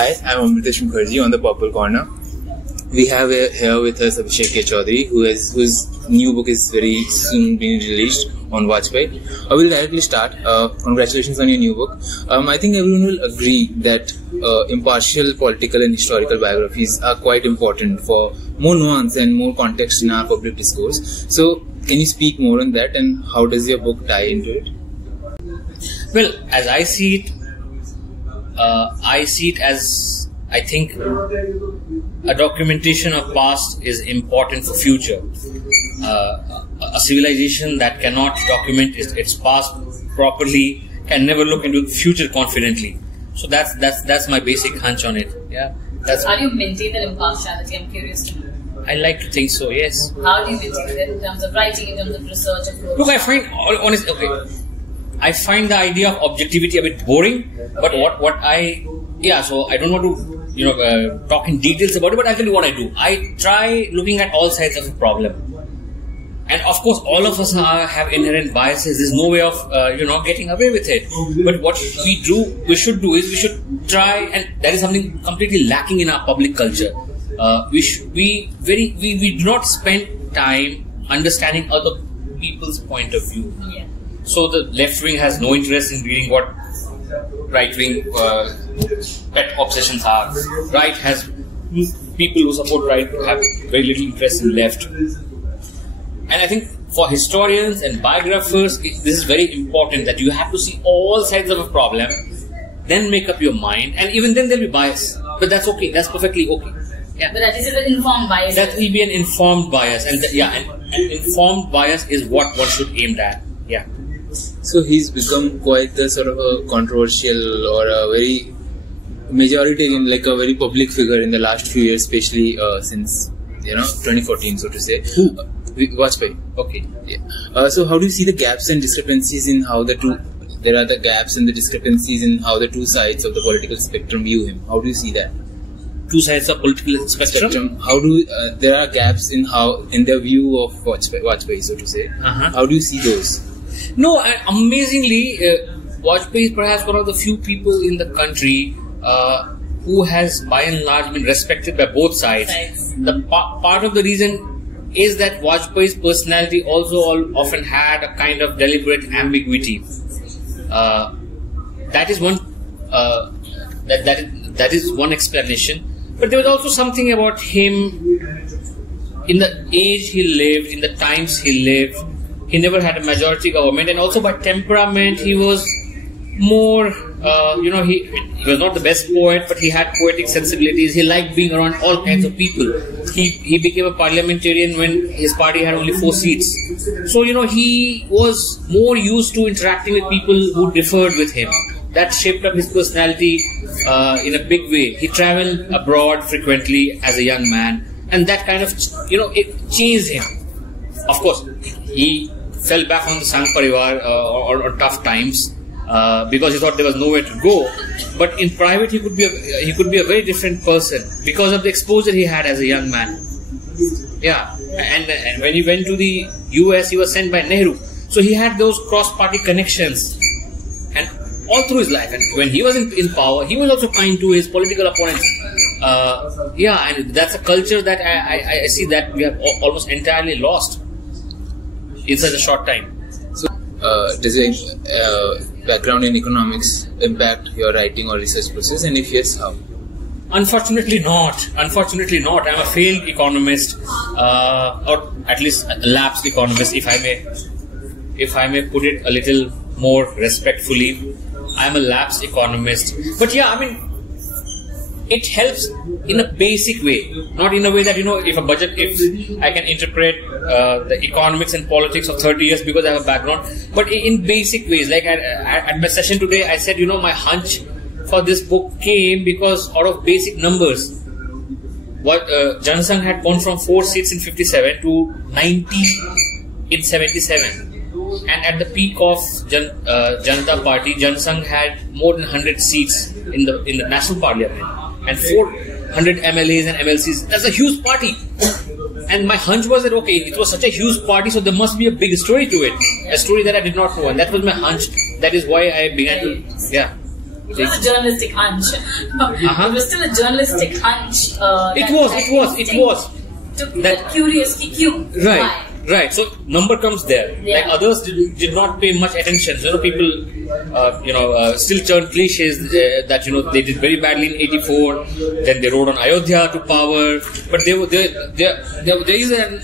Hi, I'm Amritesh Mukherjee on the Purple Corner. We have here with us Abhishek Choudhary, whose new book is very soon being released on Vajpayee. I will directly start. Congratulations on your new book. I think everyone will agree that impartial political and historical biographies are quite important for more nuance and more context in our public discourse. So, can you speak more on that, and how does your book tie into it? Well, as I see it as, I think, a documentation of past is important for future. A civilization that cannot document its past properly can never look into the future confidently. So that's my basic hunch on it. Yeah. How do you maintain that impartiality? I'm curious to know. I like to think so. Yes. How do you maintain it in terms of writing, in terms of research? Look, I find honestly, I find the idea of objectivity a bit boring. But so I don't want to talk in details about it. But I'll tell you what I do. I try looking at all sides of the problem. And of course, all of us have inherent biases. There's no way of getting away with it. But what we should do is we should try, and that is something completely lacking in our public culture. We do not spend time understanding other people's point of view. Yeah. So the left wing has no interest in reading what right wing pet obsessions are. Right has people who support right have very little interest in left. And I think for historians and biographers, this is very important that you have to see all sides of a problem, then make up your mind, and even then there'll be bias. But that's okay. That's perfectly okay. Yeah. But that is an informed bias. That will be an informed bias, and informed bias is what one should aim at. Yeah. So he's become quite a sort of a controversial or a very majoritarian, like a very public figure in the last few years, especially since 2014, so to say. Who? Vajpayee. Okay. Yeah. So how do you see the gaps and discrepancies in how the two sides of the political spectrum view him? How do you see that? Two sides of political spectrum. How do there are gaps in their view of Vajpayee, so to say? How do you see those? No, amazingly, Vajpayee is perhaps one of the few people in the country who has, by and large, been respected by both sides. The part of the reason is that Vajpayee's personality also often had a kind of deliberate ambiguity. That is one. That is one explanation. But there was also something about him in the age he lived, in the times he lived. He never had a majority government, and also by temperament, he was more, he was not the best poet, but he had poetic sensibilities. He liked being around all kinds of people. He became a parliamentarian when his party had only 4 seats. So, he was more used to interacting with people who differed with him. That shaped up his personality in a big way. He traveled abroad frequently as a young man, and that kind of, it changed him. Of course, he fell back on the Sangh Parivar or tough times because he thought there was nowhere to go. But in private, he could be a very different person because of the exposure he had as a young man. Yeah, and when he went to the US, he was sent by Nehru. So he had those cross-party connections, and all through his life. And when he was in power, he was also kind to his political opponents. And that's a culture that I see that we have almost entirely lost in such a short time. So, does your background in economics impact your writing or research process, and if yes, how? Unfortunately not. I'm a failed economist, or at least a lapsed economist, if I may put it a little more respectfully. I'm a lapsed economist. But it helps in a basic way, not in a way that, if I can interpret the economics and politics of 30 years because I have a background, but in basic ways. Like at my session today, I said, my hunch for this book came because out of basic numbers, what Janasangh had gone from 4 seats in 57 to 90 in 77. And at the peak of Janata Party, Janasangh had more than 100 seats in the national parliament and 400 MLAs and MLCs. That's a huge party. And my hunch was that, okay, it was such a huge party, so there must be a big story to it. A story that I did not know. And that was my hunch. That is why I began to, It was a journalistic hunch. It was still a journalistic hunch. It was. That curiosity. Right. So number comes there. Yeah. Like others did not pay much attention. So, people, still turn cliches that they did very badly in '84. Then they rode on Ayodhya to power. But there is an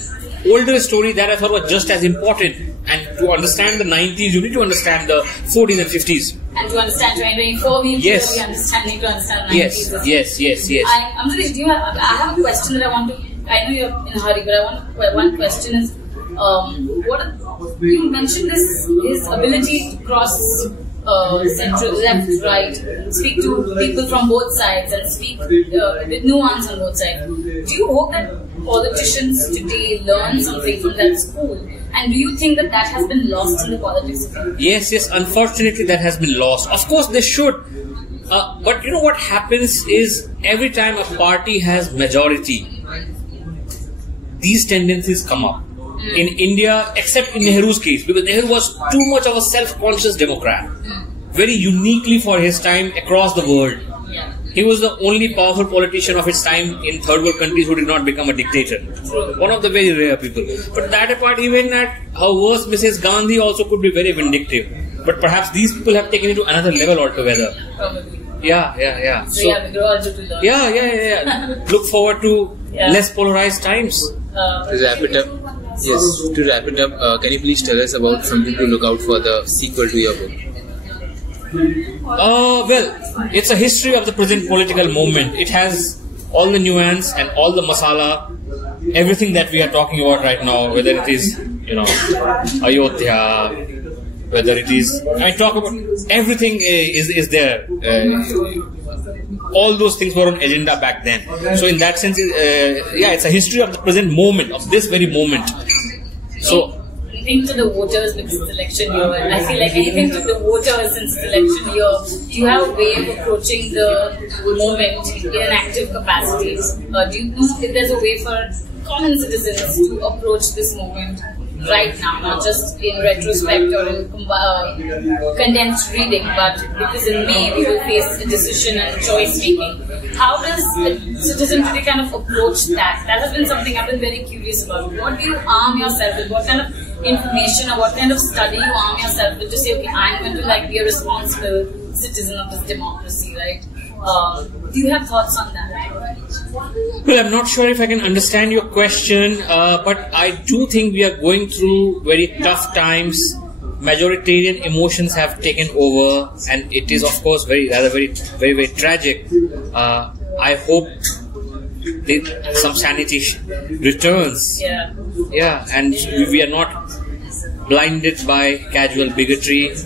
older story that I thought was just as important. And to understand the 90s, you need to understand the 40s and 50s. And to understand 2024, we need to understand 90s. Yes. Amrish, I have a question that I want to. I know you're in a hurry, but one question is, you mentioned his ability to cross central, left, right, speak to people from both sides and speak with nuance on both sides. Do you hope that politicians today learn something from that school? And do you think that has been lost in the politics? Yes, unfortunately that has been lost. Of course they should. But what happens is every time a party has majority, these tendencies come up. In India, except in Nehru's case, because Nehru was too much of a self-conscious Democrat, very uniquely for his time across the world. He was the only powerful politician of his time in third world countries who did not become a dictator. One of the very rare people. But that apart, even at how worse Mrs. Gandhi also could be very vindictive. But perhaps these people have taken it to another level altogether. Probably. Yeah. So we grow also to learn. Yeah. Look forward to less polarized times. To wrap it up, can you please tell us about something to look out for the sequel to your book? Well, it's a history of the present political moment. It has all the nuance and all the masala, everything that we are talking about right now, whether it is, Ayodhya, whether it is, talk about everything is there. All those things were on agenda back then. So in that sense, it's a history of the present moment, of this very moment. So anything to the voters because it's election year, and I feel like anything to the voters since it's election year, do you have a way of approaching the moment in an active capacity? Do you know if there's a way for common citizens to approach this moment right now, not just in retrospect or in condensed reading, but because in May we will face a decision and choice making. How does a citizen today kind of approach that? That has been something I've been very curious about. What do you arm yourself with? What kind of information or what kind of study you arm yourself with to say, okay, I'm going to be a responsible citizen of this democracy, right? Do you have thoughts on that? Well, I'm not sure if I can understand your question, but I do think we are going through very tough times. Majoritarian emotions have taken over, and it is, of course, very tragic. I hope some sanity returns. Yeah, and we are not blinded by casual bigotry.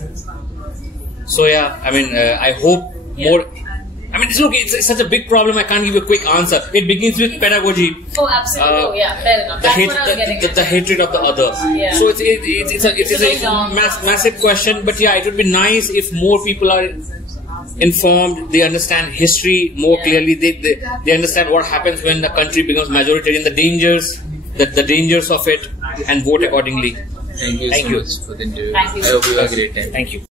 So I hope more. It's okay. It's such a big problem. I can't give you a quick answer. It begins with pedagogy. Oh, absolutely. Fair enough. That's what I was getting at. The hatred of the other. Yeah. So it's a massive question. But it would be nice if more people are informed. They understand history more clearly. They understand what happens when the country becomes majoritarian. The dangers of it, and vote accordingly. Thank you so much for the interview. Thank you. I hope you have a great time. Thank you.